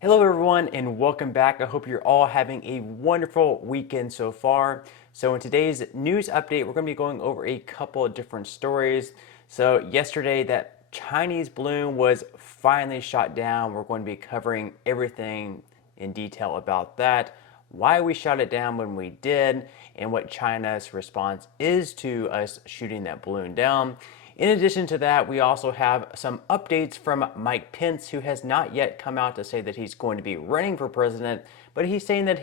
Hello everyone and welcome back. I hope you're all having a wonderful weekend so far. So in today's news update, we're going to be going over a couple of different stories. So yesterday that Chinese balloon was finally shot down. We're going to be covering everything in detail about that, why we shot it down when we did, and what China's response is to us shooting that balloon down. In addition to that, we also have some updates from Mike Pence, who has not yet come out to say that he's going to be running for president, but he's saying that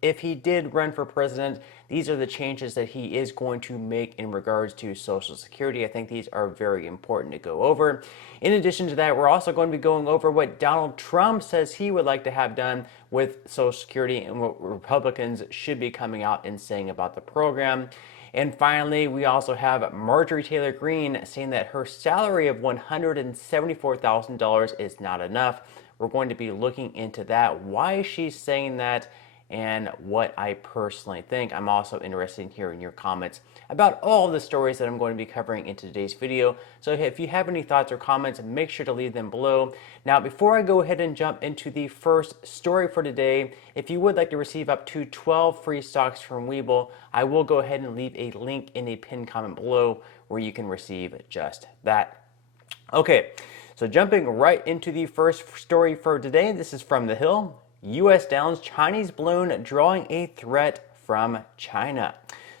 if he did run for president, these are the changes that he is going to make in regards to Social Security. I think these are very important to go over. In addition to that, we're also going to be going over what Donald Trump says he would like to have done with Social Security and what Republicans should be coming out and saying about the program. And finally, we also have Marjorie Taylor Greene saying that her salary of $174,000 is not enough. We're going to be looking into that, why she's saying that, and what I personally think. I'm also interested in hearing your comments about all the stories that I'm going to be covering in today's video. So if you have any thoughts or comments, make sure to leave them below. Now, before I go ahead and jump into the first story for today, if you would like to receive up to 12 free stocks from Webull, I will go ahead and leave a link in a pinned comment below where you can receive just that. Okay, so jumping right into the first story for today, this is from The Hill. U.S. downs Chinese balloon drawing a threat from China.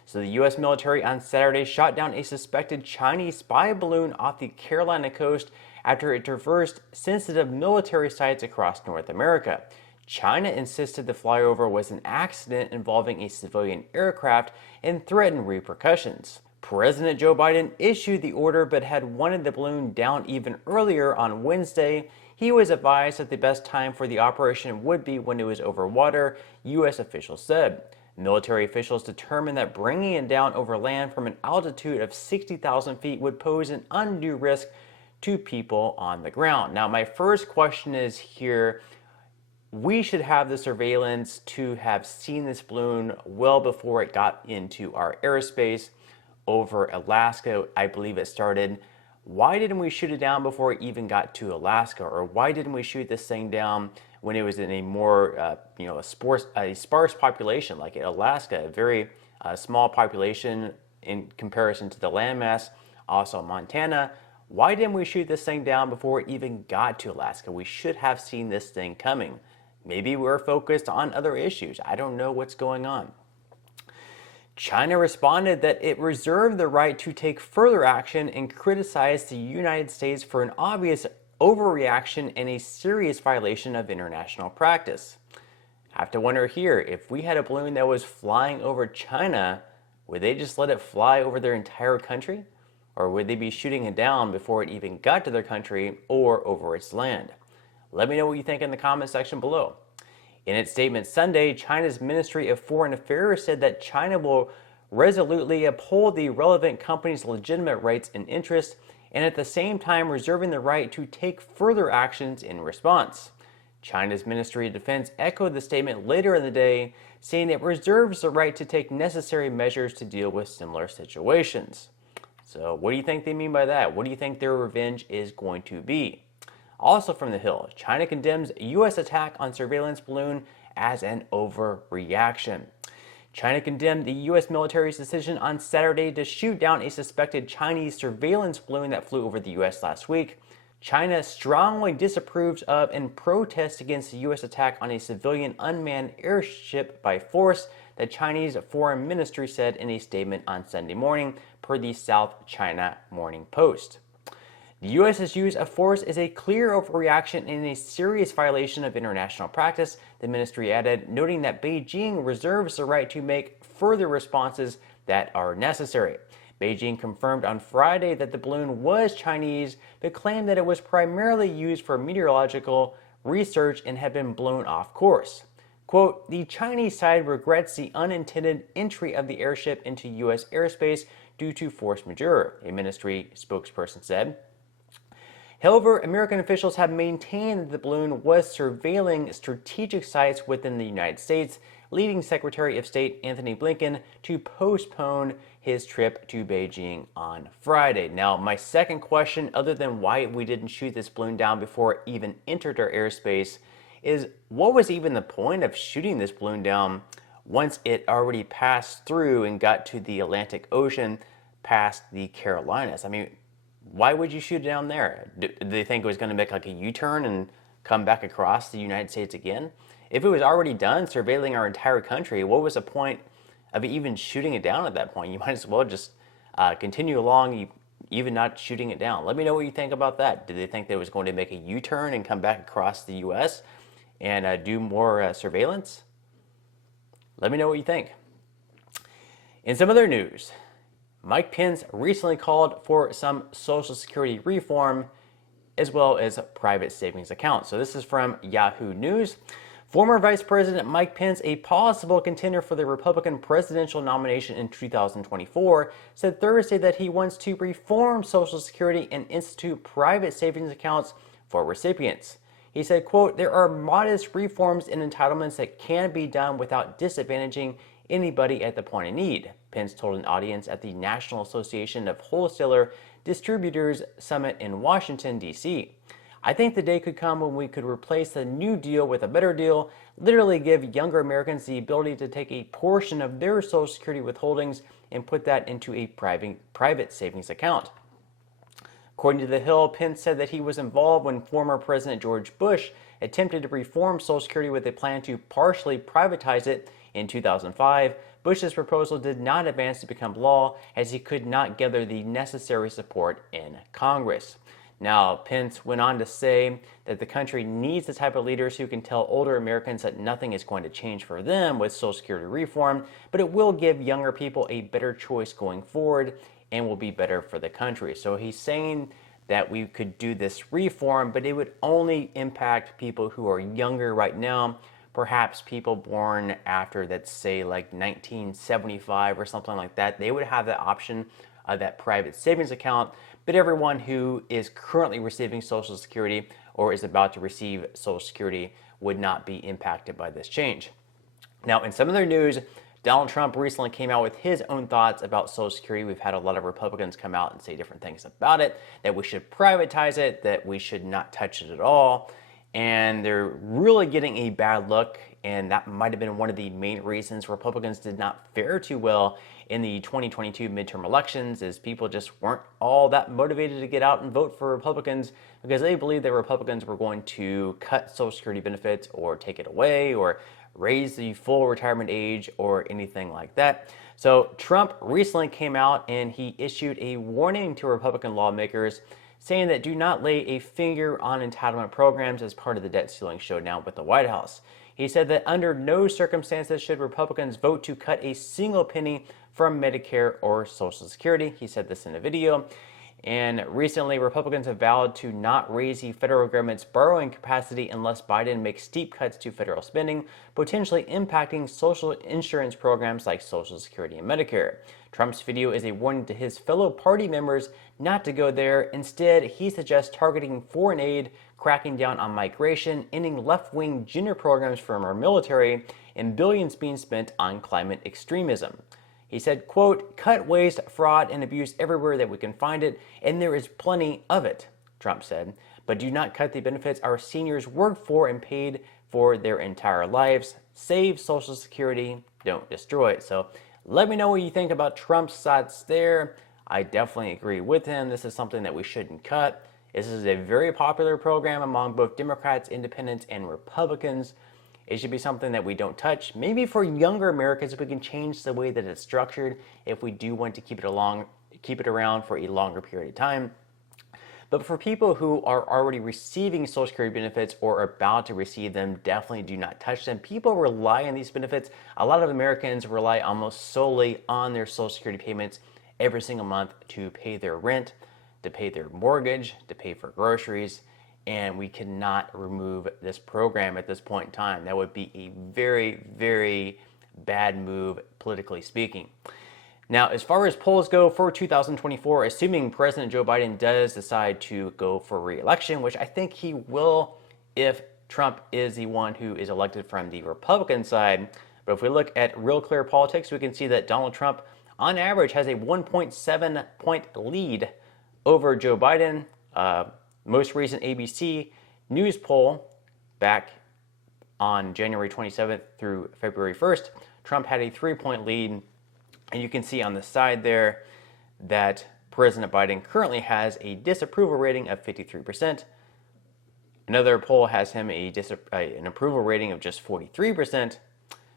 So the U.S. military on Saturday shot down a suspected Chinese spy balloon off the Carolina coast after it traversed sensitive military sites across North America. China insisted the flyover was an accident involving a civilian aircraft and threatened repercussions. President Joe Biden issued the order but had wanted the balloon down even earlier on Wednesday. He was advised that the best time for the operation would be when it was over water, U.S. officials said. Military officials determined that bringing it down over land from an altitude of 60,000 feet would pose an undue risk to people on the ground. Now, my first question is here, we should have the surveillance to have seen this balloon well before it got into our airspace over Alaska. I believe it started. Why didn't we shoot it down before it even got to Alaska? Or why didn't we shoot this thing down when it was in a more, a sparse population like Alaska, a very small population in comparison to the landmass, also Montana? Why didn't we shoot this thing down before it even got to Alaska? We should have seen this thing coming. Maybe we're focused on other issues. I don't know what's going on. China responded that it reserved the right to take further action and criticized the United States for an obvious overreaction and a serious violation of international practice. I have to wonder here, if we had a balloon that was flying over China, would they just let it fly over their entire country? Or would they be shooting it down before it even got to their country or over its land? Let me know what you think in the comment section below. In its statement Sunday, China's Ministry of Foreign Affairs said that China will resolutely uphold the relevant company's legitimate rights and interests, and at the same time reserving the right to take further actions in response. China's Ministry of Defense echoed the statement later in the day, saying it reserves the right to take necessary measures to deal with similar situations. So what do you think they mean by that? What do you think their revenge is going to be? Also from The Hill, China condemns U.S. attack on surveillance balloon as an overreaction. China condemned the U.S. military's decision on Saturday to shoot down a suspected Chinese surveillance balloon that flew over the U.S. last week. China strongly disapproves of and protests against the U.S. attack on a civilian unmanned airship by force, the Chinese Foreign Ministry said in a statement on Sunday morning, per the South China Morning Post. The U.S.'s use of force is a clear overreaction and a serious violation of international practice, the ministry added, noting that Beijing reserves the right to make further responses that are necessary. Beijing confirmed on Friday that the balloon was Chinese, but claimed that it was primarily used for meteorological research and had been blown off course. Quote, the Chinese side regrets the unintended entry of the airship into U.S. airspace due to force majeure, a ministry spokesperson said. However, American officials have maintained that the balloon was surveilling strategic sites within the United States, leading Secretary of State Anthony Blinken to postpone his trip to Beijing on Friday. Now, my second question, other than why we didn't shoot this balloon down before it even entered our airspace, is what was even the point of shooting this balloon down once it already passed through and got to the Atlantic Ocean past the Carolinas? I mean, why would you shoot it down there? Did they think it was going to make like a U-turn and come back across the United States again? If it was already done surveilling our entire country, what was the point of even shooting it down at that point? You might as well just continue along, even not shooting it down. Let me know what you think about that. Did they think that it was going to make a U-turn and come back across the U.S. and do more surveillance? Let me know what you think. In some other news, Mike Pence recently called for some Social Security reform as well as private savings accounts. So this is from Yahoo News. Former Vice President Mike Pence, a possible contender for the Republican presidential nomination in 2024, said Thursday that he wants to reform Social Security and institute private savings accounts for recipients. He said, quote, "There are modest reforms and entitlements that can be done without disadvantaging anybody at the point of need," Pence told an audience at the National Association of Wholesaler Distributors Summit in Washington, D.C. "I think the day could come when we could replace the New Deal with a better deal, literally give younger Americans the ability to take a portion of their Social Security withholdings and put that into a private savings account." According to The Hill, Pence said that he was involved when former President George Bush attempted to reform Social Security with a plan to partially privatize it in 2005. Bush's proposal did not advance to become law as he could not gather the necessary support in Congress. Now, Pence went on to say that the country needs the type of leaders who can tell older Americans that nothing is going to change for them with Social Security reform, but it will give younger people a better choice going forward and will be better for the country. So he's saying that we could do this reform, but it would only impact people who are younger right now, perhaps people born after, let's say, like 1975 or something like that. They would have the option of that private savings account, but everyone who is currently receiving Social Security or is about to receive Social Security would not be impacted by this change. Now, in some other news, Donald Trump recently came out with his own thoughts about Social Security. We've had a lot of Republicans come out and say different things about it, that we should privatize it, that we should not touch it at all. And they're really getting a bad look, and that might have been one of the main reasons Republicans did not fare too well in the 2022 midterm elections, is people just weren't all that motivated to get out and vote for Republicans because they believed that Republicans were going to cut Social Security benefits or take it away or raise the full retirement age or anything like that. So Trump recently came out and he issued a warning to Republican lawmakers saying that do not lay a finger on entitlement programs as part of the debt ceiling showdown with the White House. He said that under no circumstances should Republicans vote to cut a single penny from Medicare or Social Security. He said this in a video. And recently, Republicans have vowed to not raise the federal government's borrowing capacity unless Biden makes steep cuts to federal spending, potentially impacting social insurance programs like Social Security and Medicare. Trump's video is a warning to his fellow party members not to go there. Instead, he suggests targeting foreign aid, cracking down on migration, ending left-wing gender programs from our military, and billions being spent on climate extremism. He said, quote, "Cut waste, fraud, and abuse everywhere that we can find it, and there is plenty of it," Trump said. "But do not cut the benefits our seniors worked for and paid for their entire lives. Save Social Security, don't destroy it." So let me know what you think about Trump's thoughts there. I definitely agree with him. This is something that we shouldn't cut. This is a very popular program among both Democrats, Independents, and Republicans. It should be something that we don't touch. Maybe for younger Americans, we can change the way that it's structured if we do want to keep it around for a longer period of time. But for people who are already receiving Social Security benefits or about to receive them, definitely do not touch them. People rely on these benefits. A lot of Americans rely almost solely on their Social Security payments every single month to pay their rent, to pay their mortgage, to pay for groceries. And we cannot remove this program at this point in time. That would be a very, very bad move, politically speaking. Now, as far as polls go for 2024, assuming President Joe Biden does decide to go for re-election, which I think he will if Trump is the one who is elected from the Republican side. But if we look at Real Clear Politics, we can see that Donald Trump, on average, has a 1.7 point lead over Joe Biden. Most recent ABC News poll back on January 27th through February 1st, Trump had a 3-point lead. And you can see on the side there that President Biden currently has a disapproval rating of 53%. Another poll has him an approval rating of just 43%.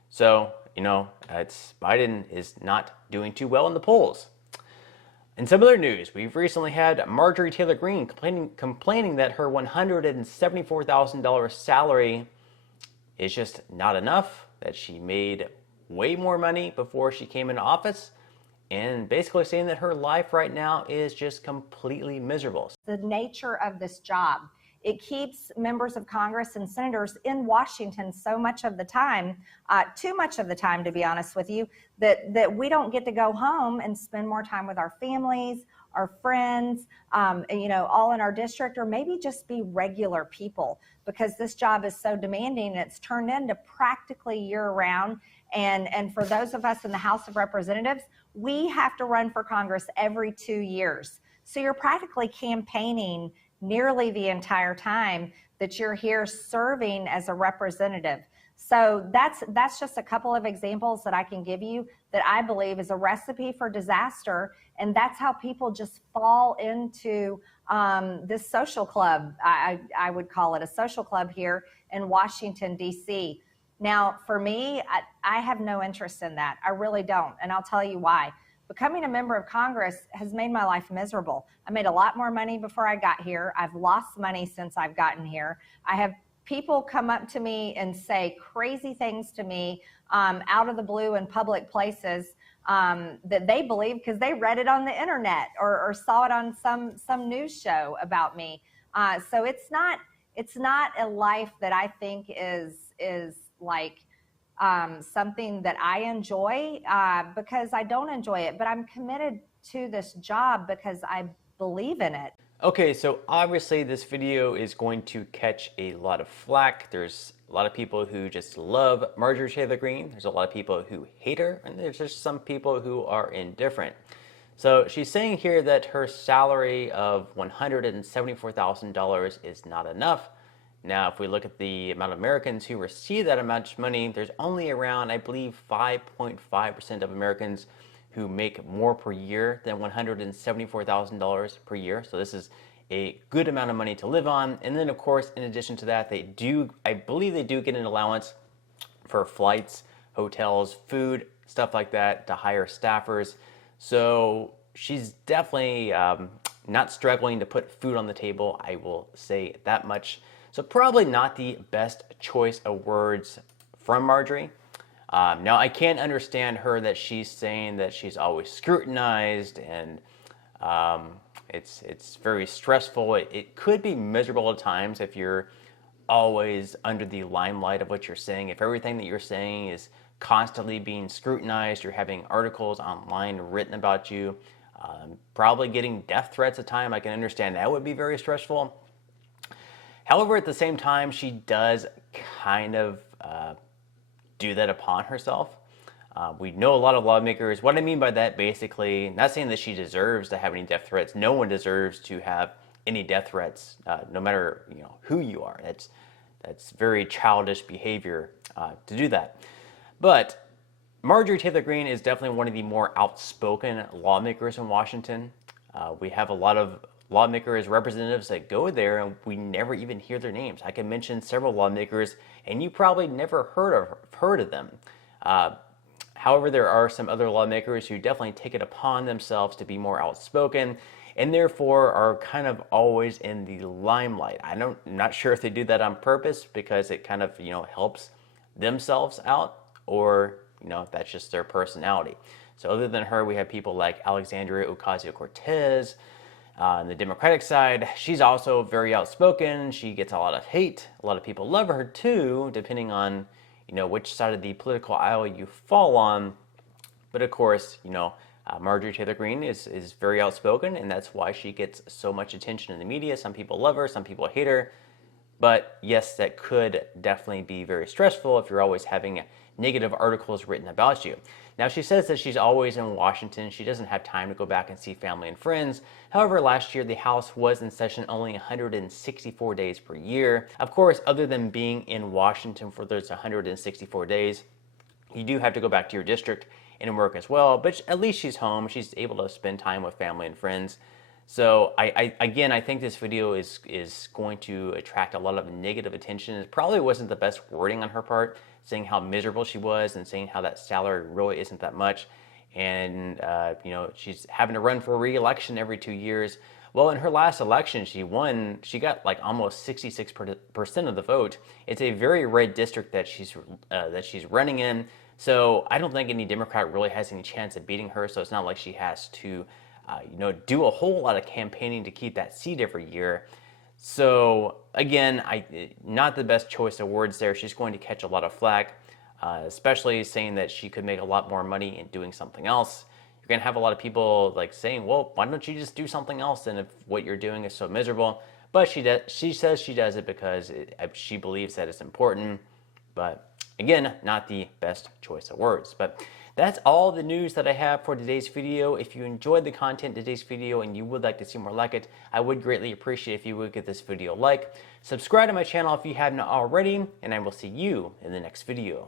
So, Biden is not doing too well in the polls. In some other news, we've recently had Marjorie Taylor Greene complaining that her $174,000 salary is just not enough, that she made way more money before she came into office, and basically saying that her life right now is just completely miserable. The nature of this job, it keeps members of Congress and senators in Washington so much of the time, too much of the time, to be honest with you, that we don't get to go home and spend more time with our families, our friends, all in our district, or maybe just be regular people, because this job is so demanding and it's turned into practically year-round. And for those of us in the House of Representatives, we have to run for Congress every 2 years. So you're practically campaigning nearly the entire time that you're here serving as a representative. So that's just a couple of examples that I can give you that I believe is a recipe for disaster. And that's how people just fall into this social club. I would call it a social club here in Washington, D.C. Now, for me, I have no interest in that. I really don't. And I'll tell you why. Becoming a member of Congress has made my life miserable. I made a lot more money before I got here. I've lost money since I've gotten here. I have people come up to me and say crazy things to me out of the blue in public places that they believe because they read it on the internet or saw it on some news show about me. So it's not a life that I think is like something that I enjoy because I don't enjoy it, but I'm committed to this job because I believe in it. Okay, so obviously this video is going to catch a lot of flack. There's a lot of people who just love Marjorie Taylor Greene. There's a lot of people who hate her, and there's just some people who are indifferent. So she's saying here that her salary of $174,000 is not enough. Now, if we look at the amount of Americans who receive that amount of money, there's only around, I believe, 5.5% of Americans who make more per year than $174,000 per year. So this is a good amount of money to live on. And then, of course, in addition to that, I believe they do get an allowance for flights, hotels, food, stuff like that, to hire staffers. So she's definitely not struggling to put food on the table, I will say that much. So probably not the best choice of words from Marjorie. Now, I can understand her that she's saying that she's always scrutinized and it's very stressful. It could be miserable at times if you're always under the limelight of what you're saying. If everything that you're saying is constantly being scrutinized, you're having articles online written about you, probably getting death threats at times. I can understand that would be very stressful. However, at the same time, she does kind of do that upon herself. We know a lot of lawmakers. What I mean by that, basically, not saying that she deserves to have any death threats. No one deserves to have any death threats, no matter who you are. That's very childish behavior to do that. But Marjorie Taylor Greene is definitely one of the more outspoken lawmakers in Washington. We have a lot of lawmakers, representatives that go there and we never even hear their names. I can mention several lawmakers and you probably never heard of them. However, there are some other lawmakers who definitely take it upon themselves to be more outspoken and therefore are kind of always in the limelight. I'm not sure if they do that on purpose because it kind of helps themselves out, or that's just their personality. So other than her, we have people like Alexandria Ocasio-Cortez. On the Democratic side, she's also very outspoken. She gets a lot of hate. A lot of people love her too, depending on which side of the political aisle you fall on. But of course, Marjorie Taylor Greene is very outspoken, and that's why she gets so much attention in the media. Some people love her, some people hate her. But yes, that could definitely be very stressful if you're always having negative articles written about you. Now, she says that she's always in Washington. She doesn't have time to go back and see family and friends. However, last year the House was in session only 164 days per year. Of course, other than being in Washington for those 164 days, you do have to go back to your district and work as well, but at least she's home. She's able to spend time with family and friends. So I think this video is going to attract a lot of negative attention. It probably wasn't the best wording on her part, saying how miserable she was and saying how that salary really isn't that much. And, she's having to run for re-election every 2 years. Well, in her last election, she won. She got like almost 66% of the vote. It's a very red district that she's running in. So I don't think any Democrat really has any chance of beating her. So it's not like she has to, do a whole lot of campaigning to keep that seat every year. So again, not the best choice of words there. She's going to catch a lot of flack, especially saying that she could make a lot more money in doing something else. You're going to have a lot of people like saying, well, why don't you just do something else then if what you're doing is so miserable? But she says she does it because she believes that it's important. But again, not the best choice of words. But that's all the news that I have for today's video. If you enjoyed the content in today's video and you would like to see more like it, I would greatly appreciate if you would give this video a like. Subscribe to my channel if you haven't already, and I will see you in the next video.